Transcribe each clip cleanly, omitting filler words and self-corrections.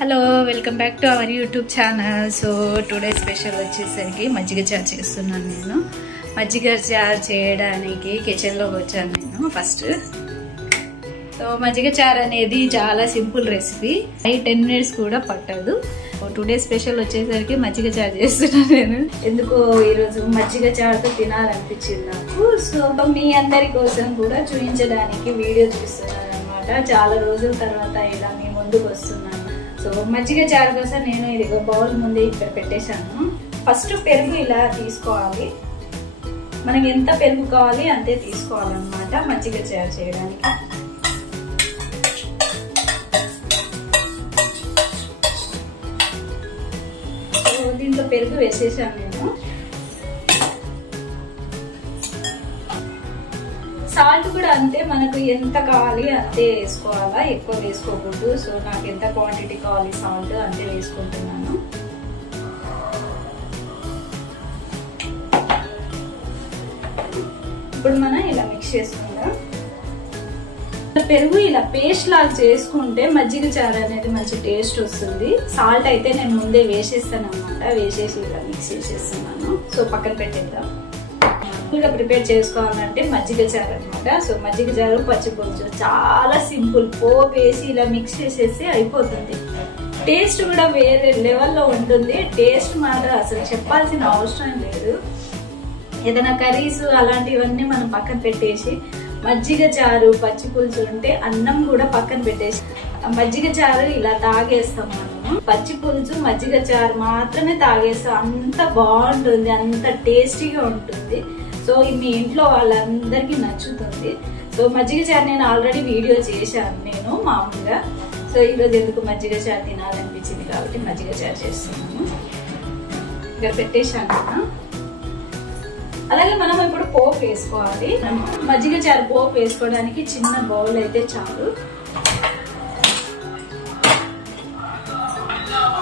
Hello welcome back to our YouTube channel. So today special వచ్చేసరికి మజ్జిగ చారు చేస్తున్నాను. నేను మజ్జిగ చారు చేయడానికి కిచెన్లోకి వచ్చాను నేను ఫస్ట్. సో మజ్జిగ చారు అనేది చాలా సింపుల్ రెసిపీ, 10 మినిట్స్ కూడా పట్టదు. టుడే స్పెషల్ వచ్చేసరికి మజ్జిగ చారు చేస్తున్నాను నేను. ఎందుకో ఈరోజు మజ్జిగ చారుతో తినాలనిపించింది నాకు. సో మీ అందరి కోసం కూడా చూపించడానికి వీడియో చూస్తున్నాను అనమాట. చాలా రోజుల తర్వాత ఇలా మీ ముందుకు వస్తున్నాను. సో మజ్జిగ చారు కోసం నేను ఇది బౌల్ ముందే ఇక్కడ పెట్టేశాను. ఫస్ట్ పెరుగు ఇలా తీసుకోవాలి. మనకి ఎంత పెరుగు కావాలి అంతే తీసుకోవాలన్నమాట మజ్జిగ చారు చేయడానికి. దీంట్లో పెరుగు వేసేసాను నేను. సాల్ట్ కూడా అంతే, మనకు ఎంత కావాలి అంతే వేసుకోవాలా, ఎక్కువ వేసుకోకూడదు. సో నాకు ఎంత క్వాంటిటీ కావాలి సాల్ట్ అంతే వేసుకుంటున్నాను. ఇప్పుడు మనం ఇలా మిక్స్ చేసుకుందాం. పెరుగు ఇలా పేస్ట్ లాగా చేసుకుంటే మజ్జిగ చారు అనేది మంచి టేస్ట్ వస్తుంది. సాల్ట్ అయితే నేను ముందే వేసేస్తాను అనమాట. వేసేసి ఇలా మిక్స్ చేసేస్తున్నాను. సో పక్కన పెట్టేద్దాం. ప్రిపేర్ చేసుకోవాలంటే మజ్జిగ చారు అనమాట. సో మజ్జిగ చారు పచ్చిపులుసు చాలా సింపుల్. పోపు వేసి ఇలా మిక్స్ చేసేసి అయిపోతుంది. టేస్ట్ కూడా వేరే లెవెల్లో ఉంటుంది. టేస్ట్ మాత్రం అసలు చెప్పాల్సిన అవసరం లేదు. ఏదైనా కర్రీస్ అలాంటివన్నీ మనం పక్కన పెట్టేసి మజ్జిగ చారు పచ్చిపులుసు ఉంటే అన్నం కూడా పక్కన పెట్టేసి మజ్జిగ చారు ఇలా తాగేస్తాం మనము. పచ్చిపులుసు మజ్జిగ చారు మాత్రమే తాగేస్తాం. అంత బాగుంటుంది, అంత టేస్టీగా ఉంటుంది. సో మీ ఇంట్లో వాళ్ళందరికీ నచ్చుతుంది. సో మజ్జిగ చారు నేను ఆల్రెడీ వీడియో చేశాను నేను మామూలుగా. సో ఈరోజు ఎందుకు మజ్జిగ చారు తినాలనిపించింది కాబట్టి మజ్జిగ చారు చేస్తున్నాను. ఇక్కడ పెట్టేశాను కదా. అలాగే మనం ఇప్పుడు పోపు వేసుకోవాలి. మజ్జిగ చారు పోపు వేసుకోవడానికి చిన్న బౌల్ అయితే చాలు.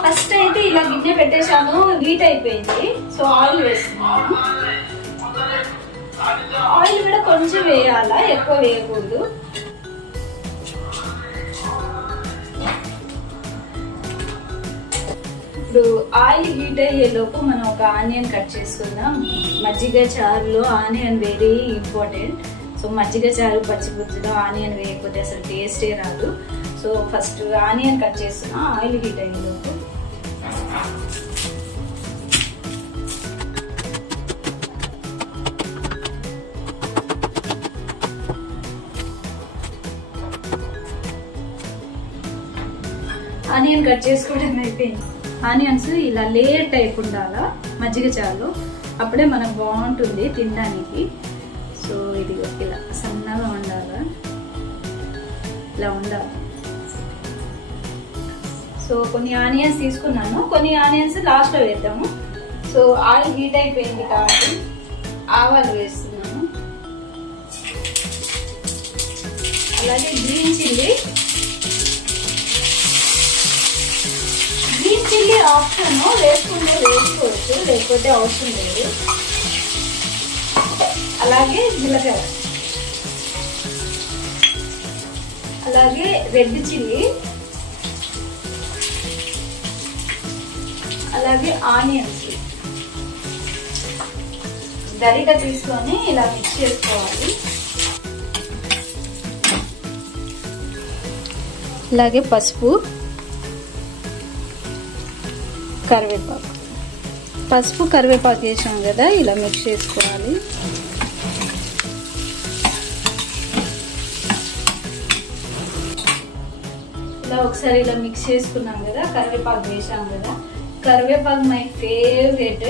ఫస్ట్ అయితే ఇలా గిన్నె పెట్టేశాను, హీట్ అయిపోయింది. సో ఆయిల్ వేస్తున్నాను. ఆయిల్ కూడా కొంచెం వేయాలా, ఎక్కువ వేయకూడదు. ఇప్పుడు ఆయిల్ హీట్ అయ్యే లోపు మనం ఒక ఆనియన్ కట్ చేసుకుందాం. మజ్జిగ చారులో ఆనియన్ వెరీ ఇంపార్టెంట్. సో మజ్జిగ చారు పచ్చిపులుసులో ఆనియన్ వేయకపోతే అసలు టేస్టే రాదు. సో ఫస్ట్ ఆనియన్ కట్ చేస్తున్నా ఆయిల్ హీట్ అయ్యే లోపు. ఆనియన్ కట్ చేసుకోవడం అయిపోయింది. ఆనియన్స్ ఇలా లేయర్ టైప్ ఉండాలా మజ్జిగ చారులో, అప్పుడే మనకు బాగుంటుంది తినడానికి. సో ఇది ఇలా సన్నగా ఉండాలా, ఇలా ఉండాలి. సో కొన్ని ఆనియన్స్ తీసుకున్నాను, కొన్ని ఆనియన్స్ లాస్ట్ లో వేద్దాము. సో ఆయిల్ హీట్ అయిపోయింది కాబట్టి ఆవాలు వేస్తున్నాను. అలాగే green chilli. Green chilli option, వేసుకుంటే వేసుకోవచ్చు, లేకపోతే అవసరం లేదు. అలాగే జీలకర్ర, అలాగే రెడ్ చిల్లీ, అలాగే ఆనియన్స్ గరిట తీసుకొని ఇలా మిక్స్ చేసుకోవాలి. అలాగే పసుపు, కరివేపాకు. పసుపు కరివేపాకు వేసాం కదా, ఇలా మిక్స్ చేసుకోవాలి. ఇలా ఒకసారి ఇలా మిక్స్ చేసుకున్నాం కదా, కరివేపాకు వేసాం కదా. కరివేపాకు మై ఫేవరెట్.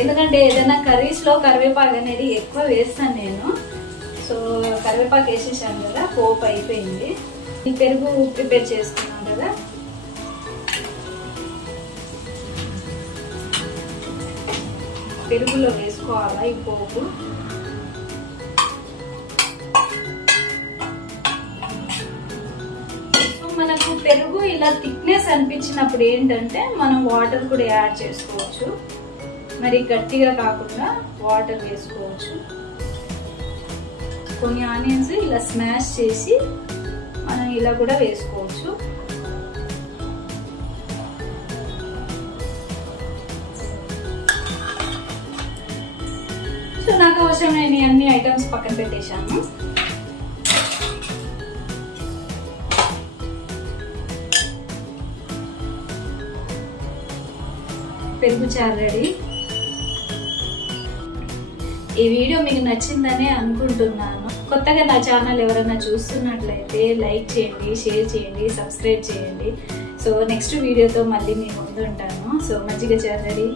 ఎందుకంటే ఏదైనా కర్రీస్ లో కరివేపాకు అనేది ఎక్కువ వేస్తాను నేను. సో కరివేపాకు వేసేసాను కదా, పోపు అయిపోయింది. ఈ పెరుగు ప్రిపేర్ చేసుకున్నాం కదా, పెరుగులో వేసుకోవాలా ఈ పోపు. మనకు పెరుగు ఇలా థిక్నెస్ అనిపించినప్పుడు ఏంటంటే మనం వాటర్ కూడా యాడ్ చేసుకోవచ్చు. మరి గట్టిగా కాకుండా వాటర్ వేసుకోవచ్చు. కొన్ని ఆనియన్స్ ఇలా స్మాష్ చేసి మనం ఇలా కూడా వేసుకోవచ్చు. సో నాకు అవసరమైన అన్ని ఐటమ్స్ పక్కన పెట్టేశాను. పెరుగు చారు రెడీ. ఈ వీడియో మీకు నచ్చిందనే అనుకుంటున్నాను. కొత్తగా నా ఛానల్ ఎవరైనా చూస్తున్నట్లయితే లైక్ చేయండి, షేర్ చేయండి, సబ్స్క్రైబ్ చేయండి. సో నెక్స్ట్ వీడియోతో మళ్ళీ మీ ముందు ఉంటాను. సో మజ్జిగ చారు రెడీ.